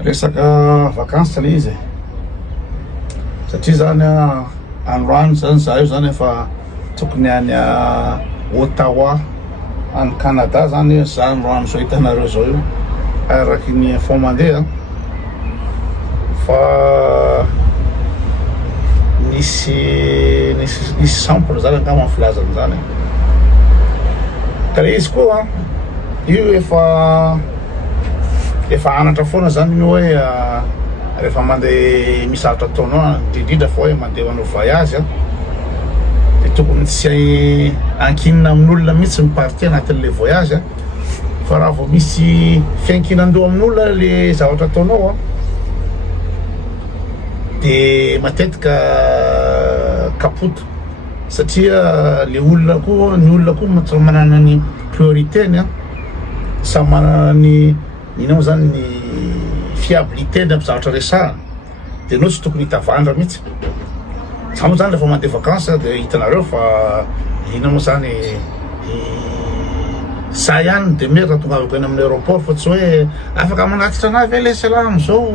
resaka vakansy le izy satria zany androany zany za io zany efa tokony any Ottawa any Canada zany za androany zao hitanareo zao io araky ny fo mandeha fa nisy sample zany angamba filazany zany ka le izy koa io efa anatra foana zany io hoe rehefa mandeha misaratra taonao indrindra fa hoe mandeha manao voyage de tokony tsy ankinina amin'olona mihitsy miparty anatin'le voyage fa raha vao misy fiankinan-doha amin'olona le zavatra ataonao de matetika kapoto satria le olona koa ny olona koa matra manana ny priorité-ny samy manana ny ino zany ny fiabilité ny zavatra resahana de anao tsy tokony hitavandra mihitsy za moa zany rehefa mandeha vacances de hitanareo fa ino moa zany za ihany de mera tongavako eny amin'ny aéroport fa tsy hoe afaka manatitra anahy ve le salamo zao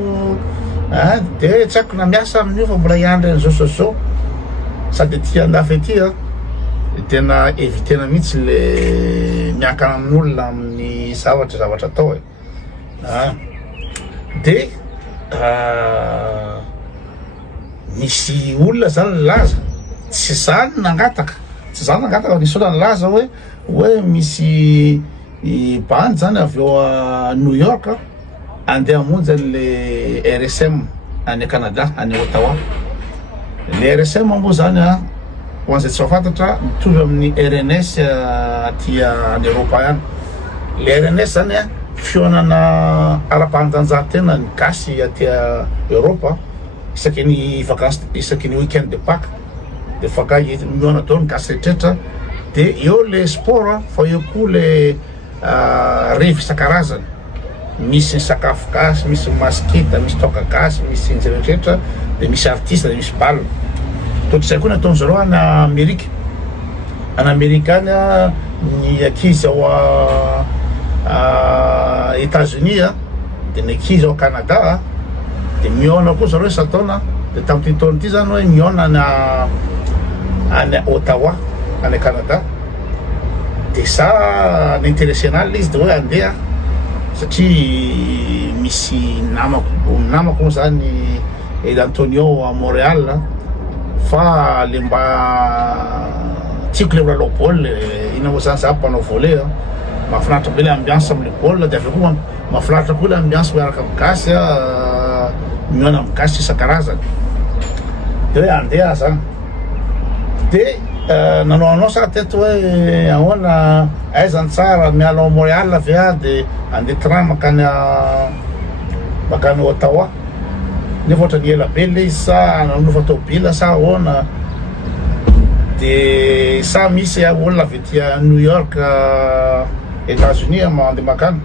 de tsy haiko na miasa amin'io fa mbola hiandry zao sady tia andafy ety tena évitena mihitsy le miankana amin'olona amin'ny zavatra atao de misy olona zany laza tsy zany nangataka nisy olona laza hoe misy bandy zany avy eo a New York andeha hamonjy le RSM any Canada any Ottawa. Le RSM moa zany ho an'izay tsy fantatra mitovy amin'ny RNS aty any Europa any. Le RNS zany fionana ara-pahatanjahantena ny gasy aty Europa isaky ny vacances, isaky ny week-end de Pâques de faka miona dao ny gasy rehetrarehetra de eo le sport fa eo koa le revy isan-karazany, misy sakafo gasy, misy maskita, misy toaka gasy, misy rehetrarehetra de misy artiste de misy bal. Totr'izay koa nataony zareo any Amerika. Any Amerika any ny ankizy ao États-Unis de ny ankizy ao Canada de miona koa zareo isataona de tamin'ity taona ity zany hoe miona any Ottawa any Canada de sa n'intéressena izy de hoe andeha satria misy namako zany Antonio a Montréal fa le mba tiako le milalao baolina ina moa zany za mpanao volley mahafinaritra be le ambiance am'le baolina de avy koa mahafinaritra koa le ambiance miaraka amin'ny gasy miona amin'ny gasy isan-karazany de hoe andeha zany de nanao sa teto hoe ahoana aizany tsara miala ao Montréal avy de andeha train makany Ottawa nefa ohatra ny ela be le izy sa nanofa tobila sa ahoana de sa misy olona avy ety New York États-Unis mandeha makany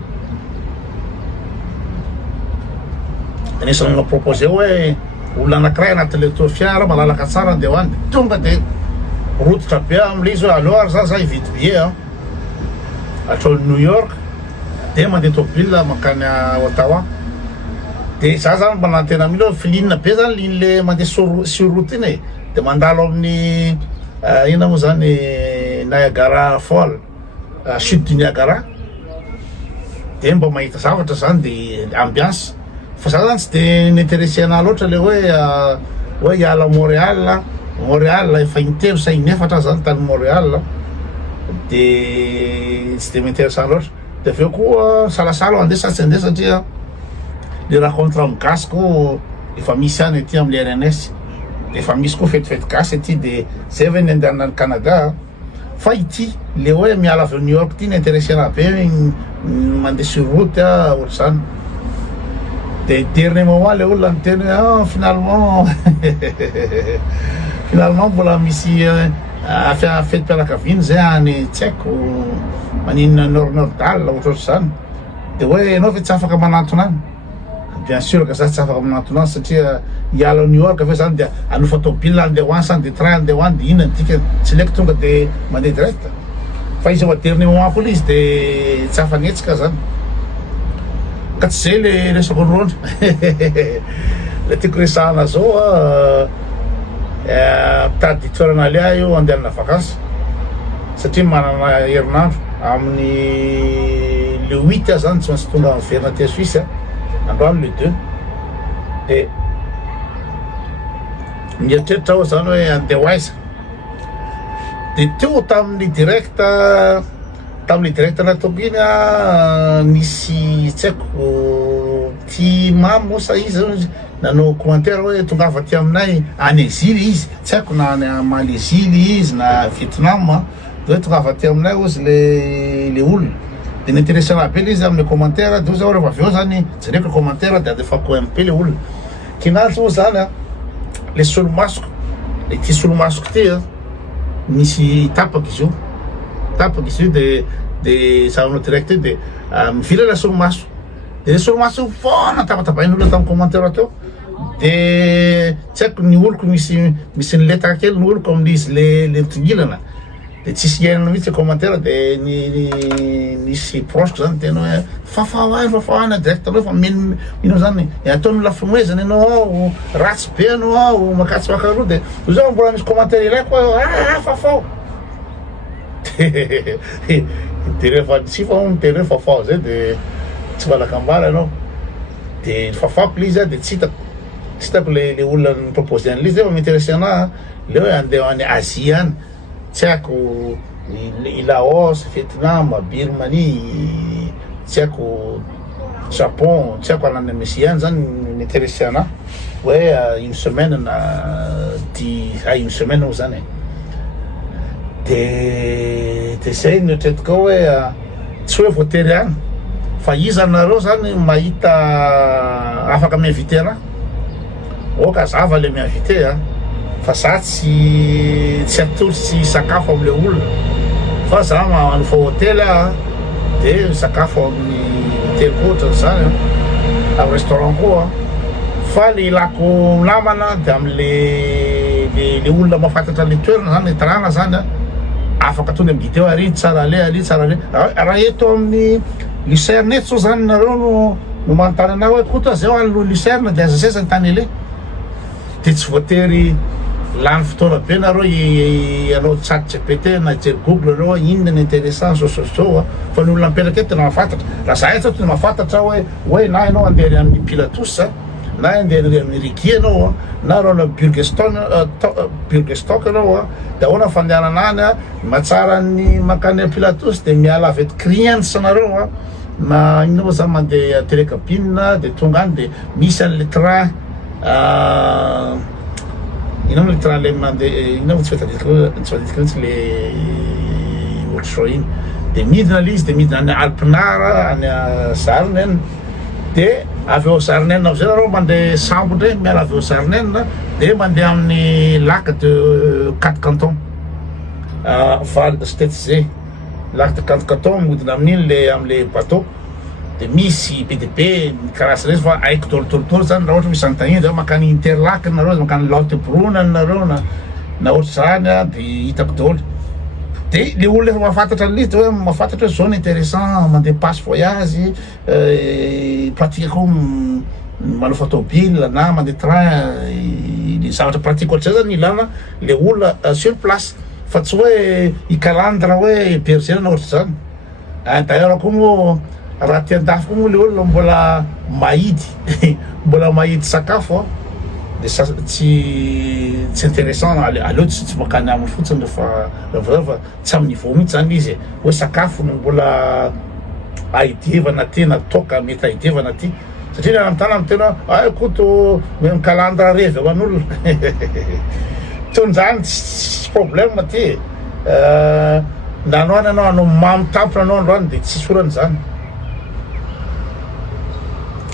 nisy nanao proposé hoe olona anankiray anatin'le tour fiara malalaka tsara andeha hoany tonga de rototra be am'le izy hoe alors za hividy billet atrao New York de mandeha tobila makany Ottawa de za zany mba nantena mila hoe filinina be zany linle mandeha sur route iny de mandalo amin'ny ina moa zany Niagara Fall, chute du Niagara de mba mahita zavatra zany de ambiance fa za zany tsy de n'intéressena loatra le hoe hiala Montréal efa intelo sa inefatra zany tany Montréal de tsy de m'intéressant loatra de aveo koa salasala andeha sa tsy andeha satria le rencontre amin'ny gasy koa efa misy any ety amin'ny RNS de efa misy koa fetifety gasy ety de zay ve ny andehana any Canada fa ity le hoe miala avy New York ty n'intéressena be mandeha sur route ohatry zany de dernier moment le olona miteny finalement mbola misy fetim-pianakaviana zay any tsy haiko maninona nord-nordal ohatr'ohatry zany de hoe anao ve tsy afaka manantona any bien sûr que za tsy afaka manantona any satria hiala New York aveo zany de anofa tobila andeha hoany sa andeha train andeha hoany de ina tika tsy laiko tonga de mandeha direct fa izy eo dernier moment koa izy de tsy afanetsika zany ka tsy zay le resako androany le tiako resahana zao mitady toerana alea io andehanana vakansy satria manana herinandro amin'ny le 8 zany tsy maintsy tonga miverina ty Suisse androany le 2 de mieritreritra aho zany hoe andeha hoaiza de teo tamin'ny direct nataoko iny nisy tsy haiko ty mamo sa izy nanao commentaire hoe tonga avy aty aminay any exily izy tsy haiko na any Malaisie izy na Vietnam de hoe tonga avy aty aminay ozy le olona de n'intéressant be izy amin'ny commentaire de zao rehefa avy eo zany jereko commentaire de adefako MP le olona kinazy moa zany le solomasoko ty solomasoko ty misy tapaky izy io de zahanao direct de mivila la solomaso de le solomaso foana tapatapain'olona tamin'ny commentaire teo de tsy haiko ny oloko misy ny lettre kely ny oloko amin'izy le mitongilana de tsisy iainana mihitsy commentaire de nisy proche zany tena hoe fafahoana direct aloha fa mino zany ataony lafimoezana ianao ratsy be anao makatsy makaroa de zao mbola misy commentaire ilaiko fafao de rehefa tsifa miteny fafao zay de tsy valaka ambara anao de fafako le izy de tsy hitako le olona nipropose an'le izy zay fa m'intéressé anahy le hoe andeha any Asie any tsy haiko i Laos, Vietnam, Birmanie, tsy haiko Japon, tsy haiko anany Messi any zany m'intéressé anahy hoe une semaine na une semaine ao zany de zay noetretiko hoe tsy hoe voatery any fa iza nareo zany mahita afaka miinvité anahy oka zava le miinvité fa za tsy atolotsy sakafo am'le olona fa za manofa hôtely de sakafo amin'ny hôtely ohatra zany amin'ny restaurant koa fa le ilako namana de am'le olona mahafantatra le toerana zany le tarana zany afaka tonga miguide hoe ary tsara le raha eto amin'ny Lucerne eto zao zany nareo no manontany anao hoe koa zao any Lucerne de aza sesa ny tany ele de tsy voatery lany fotoana be nareo anao chat GPT na jery Google reo inona ny intéressant zao fa ny olona mipetraka eto tena mahafantatra raha za eto tena mahafantatra hoe na ianao andeha amin'ny Pilatus na andeha amin'ny Ricky anao na reo na Burgerstock anao de ahoana fandehanana any mahatsara ny makany Pilatus de miala avy eto Kriens nareo na inona moa zany mandeha télécabine de tonga any de misy an'le train inona le train le mandeha inona tsy fahitako mihitsy le ohatro iny de midina le izy de midina any Alpnara any Sarnen de avy eo Sarnen avy zay nareo mandeha sambo ndray miala avy eo Sarnen de mandeha amin'ny lac de 4 cantons Val de Stetsé lac de 4 cantons modina amin'iny le am'le bateau de misy BDP karaha rezy fa aiko tolotolotolo zany raha ohatra misy anontany de makany Interlaken nareo makany Lauterbrunnen nareo na ohatra zany de hitako daholo de le olona efa mahafantatra an'le de hoe mahafantatra hoe zao ny intéressant mandeha passe voyage pratique koa manofa tômobile na mandeha train zavatra pratique ohatra zay zany ilana le olona sur place fa tsy hoe ikalandra hoe berger na ohatra zany d'ailleurs koa moa raha tian-dafy koa moa le olona mbola mahidy sakafo de tsy intéressant aleo tsy makany aminy fotsiny rehefa tsy amin'ny niveau mihitsy zany izy hoe sakafo no mbola ahidievana ty na toka mety ahidievana ty satria ny am'tana amy tena koto mikalandra revy ho an'olona ton'zany tsy problème ty nanoany anao mamy tampona anao androany de tsy sorany zany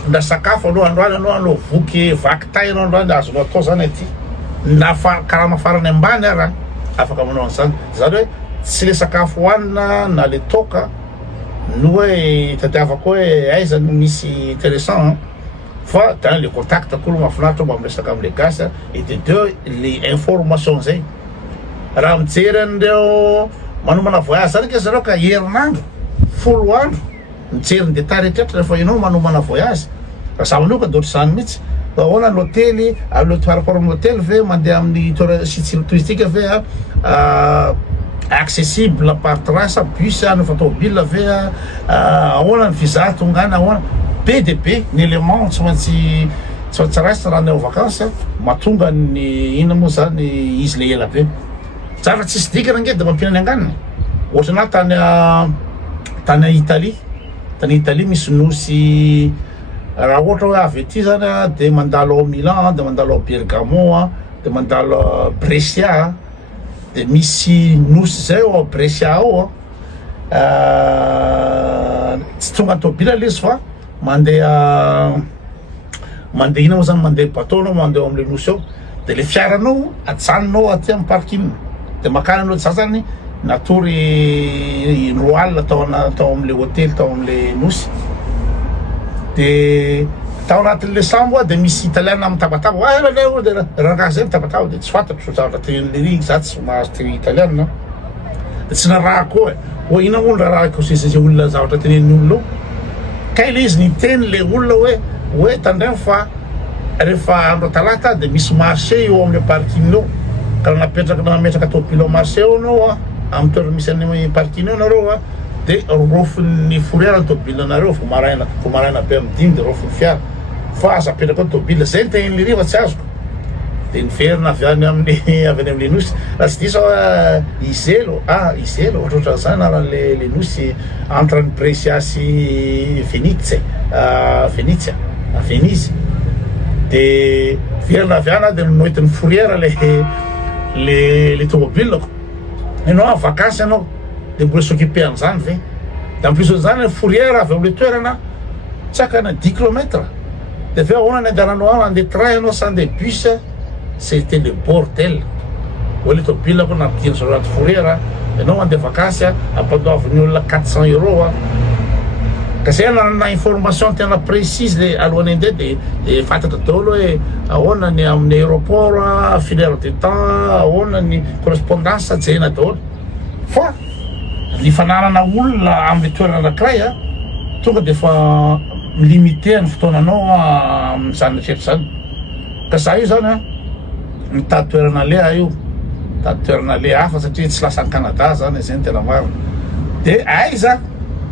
na sakafo aloha androany anao voky vaky tay anao androany azonao atao zany aty na karama farany ambany raha afaka manao an'izany zany hoe tsy le sakafo hoanina na le toka no hoe tadiavako hoe aiza no misy intéressant fa tena le contact koa mahafinaritra mba miresaka am'le gasy et de deux les informations zay raha mijery an'ireo manomana voyage zany ke zareo ka herinandro 10 andro mijery ny détail rehetrarehetra rehefa ianao manomana voyage. Raha zaho manoka de ohatr'izany mihitsy. Ahoana ny hôtely, par rapport amin'ny hôtely ve mandeha amin'ny site touristique ve accessible par trace bus no fa tômôbila ve ahoana ny visa tongana ahoana be de be ny élément tsy maintsy ratsy raha ny vacances mahatonga ny ina moa zany izy le ela be. Tsara tsisy dikana nge de mampihina ny anganiny. Ohatra na tany Italie, misy nosy raha ohatra hoe avy ety zany de mandalo ao Milan, de mandalo ao Bergamo, de mandalo ao Brescia, de misy nosy zay ao Brescia ao tsy tonga tômôbila le izy fa mandeha ina moa zany mandeha bateau anao mandeha am'le nosy ao, de le fiaranao ajanonao aty amin'ny parking, de makany anao zany natory roal tao am'le hôtely tao am'le nosy. De tao anatin'le sambo de misy italiana mitabataba de raha zay mitabataba de tsy fantatro zavatra tenin'le za tsy mahazo teny italiana de tsy narahako hoe ina moa raha zay olona zavatra tenen'ny olona kay le izy niteny le olona hoe tandremo fa rehefa andro talata de misy marché eo am'le parking ao ka nametraka tômôbila ao marché ao anao amin'ny toerana misy any parking ao nareo de rofon'ny fourrière ny tômôbila nareo vao maraina be amin'ny dimy de rofon'ny fiara fa aza apetraka ao tômôbila zay ny tegnen'le riva tsy azoko de niverina avy any amin'le nosy raha tsy diso Iselo ohatrohatra zany anaran'le nosy entre ny Brescia sy Venezia de verina avy any de noentin'ny fourrière le tômôbilako ianao amin'ny vacances ianao de mbola s'occuper an'izany ve de en plus zany ny fourrière avy am'le toerana tsakana 10 km de aveo ahoana ny andehananao andeha train ianao sa andeha bus c'était le bordel. Hoe le tômôbila koa nampidina sur anaty fourrière ianao andeha vacances ampandoavin'ny olona 400 € ka zay na information tena précise le alohany andeha de fantatra daholo hoe ahoana ny amin'ny aéroport filaire de temps ahoana ny correspondance jena daholo fa ny fananana olona amin'ny toerana anankiray tonga de fa limité ny fotoananao amin'izany rehetra zany ka za io zany mitady toerana le hafa satria tsy lasa ny Canada zany zay ny tena marina de aiza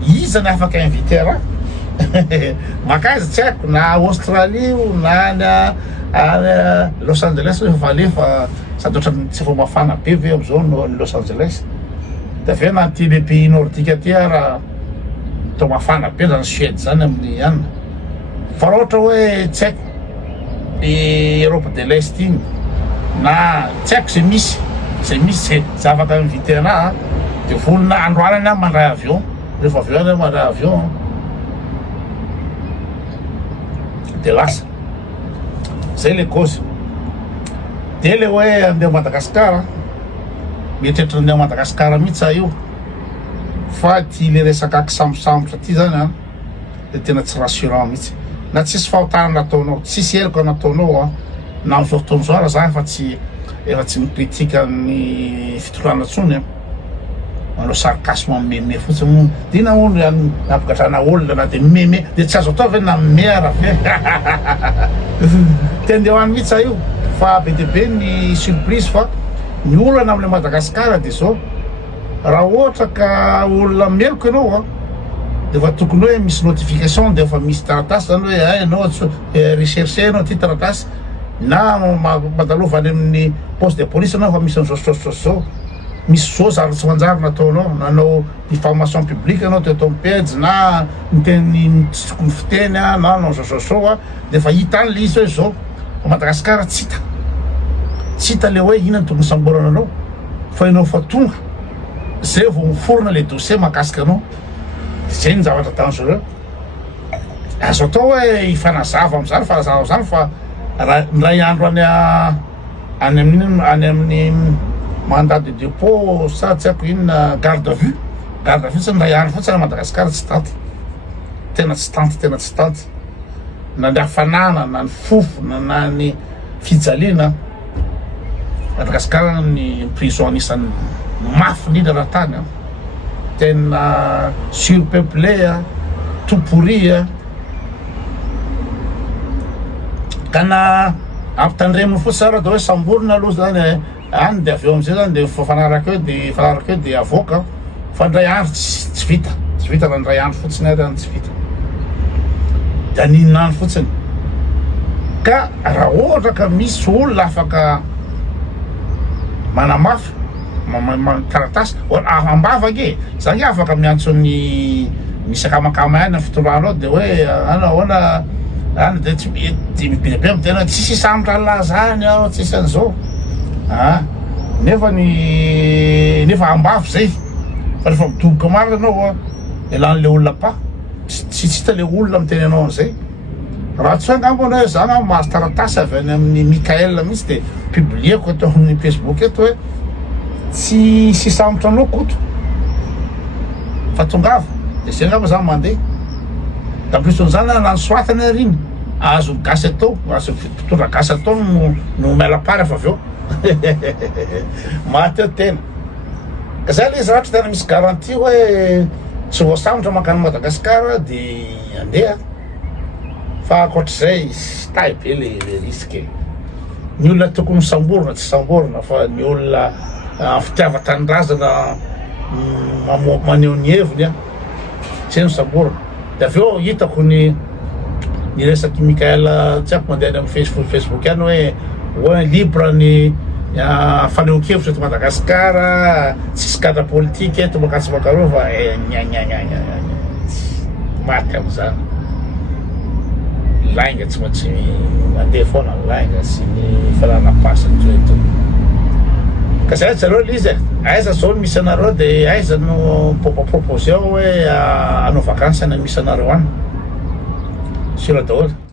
iza ny afaka invité raha makaiza tsy haiko na Australie na Los Angeles fa alefa sady ohatra tsy efa mafana be ve am'izao no Los Angeles de aveo na ty le pays nordique aty raha to mafana be zany Suède zany amin'ny anina fa raha ohatra hoe tsy haiko Europe de l'Est iny na tsy haiko zay misy za afaka invité anahy de volona androany any mandray avion rehefa avy any mandray avion de lasa zay le cause de le hoe andeha Madagasikara mieritreritra andeha Madagasikara mihitsy za io fa ty le resaka sambosambotra ty zany de tena tsy rassurant mihitsy na tsisy fahotana nataonao tsisy heloka nataonao na am'izao fotoana zao raha za efa tsy mikritika ny fitorana tsony manao sarcasme meme fotsiny de ina olo nampagatrana olona na de meme de tsy azo atao ve na mera ve tendehoany mihitsy za io fa be de be ny surprise fa ny olana am'le Madagasikara de zao raha ohatra ka olona meloko ianao de fa tokony hoe misy notification de fa misy taratasy zany hoe ianao recherche ianao ty taratasy na madalovany amin'ny poste de police anao fa misy an'zao misy zao zavatry manjary nataonao nanao diffamation publique anao teo page na miteny tokony fiteny na nanao zao de fa hita any le izy hoe zao fa Madagasikara tsy hita le hoe ina ny tokony samborana anao fa ianao fa tonga zay vao miforona le dossier mahakasika anao zay ny zavatra ataon'zareo azo atao hoe ifanazava am'zany fanazava am'zany fa ray andro any amin'ny mandat de dépôt sa tsy haiko inona garde à vue tsany ray andro fotsiny Madagasikara tsy tanty tena tsy tanty na ny hafanana na ny fofona na ny fijaliana Madagasikara ny prison anisan'ny mafy indrindra raha tany tena surpeuplé toporia kana ampitandremina fotsy sara da hoe samborona aloha zany any de avy eo am'zay zany de fanaraka eo de fanaraka eo de avoaka fa ndray andro tsy vita raha ndray andro fotsiny ary any tsy vita de aninona andro fotsiny ka raha ohatra ka misy olona afaka manamafy taratasy ambavaky e zany afaka miantso ny misy akamakama ihany fitondranao de hoe anahoana any de tsy bibibe amy tena tsisy sambotra laza any aho tsisy an'izao nefa ambavy zay fa rehefa midoboka maro anao elan'le olona pa tsy hita le olona miteny anao an'izay raha tsy hoe angamba hoe za na mahazo taratasy avy any amin'ny Mikael mihitsy de publieko eto amin'ny Facebook eto hoe tsy sambotra anao koto fa tongava de zay angamba za mandeha da plus-n'izany nany soatany ary iny azo gasy atao azo mpitondra gasy atao no mialapary fa avy eo maty eo tena ka zay le izy raha tena misy garantie hoe tsy voasambotra mankany Madagasikara de andeha fa akoatr'izay tay be le risque ny olona tokony samborona tsy samborona fa ny olona fitiava-tanindrazana maneho ny heviny tsy no samborona de avy eo hitako ny resaky Mikael tsy haiko mandeha amin'ny Facebook any hoe libre ny fanehoan-kevitra eto Madagasikara tsisy cadre politique eto makasy makarova fa maty am'zany lainga tsy maintsy mandeha foana lainga sy ny falanapasany toy eto ka zay zareo le izy aiza zao no misy anareo de aiza no propose ao hoe anao vakansy any misy anareo any sira daholo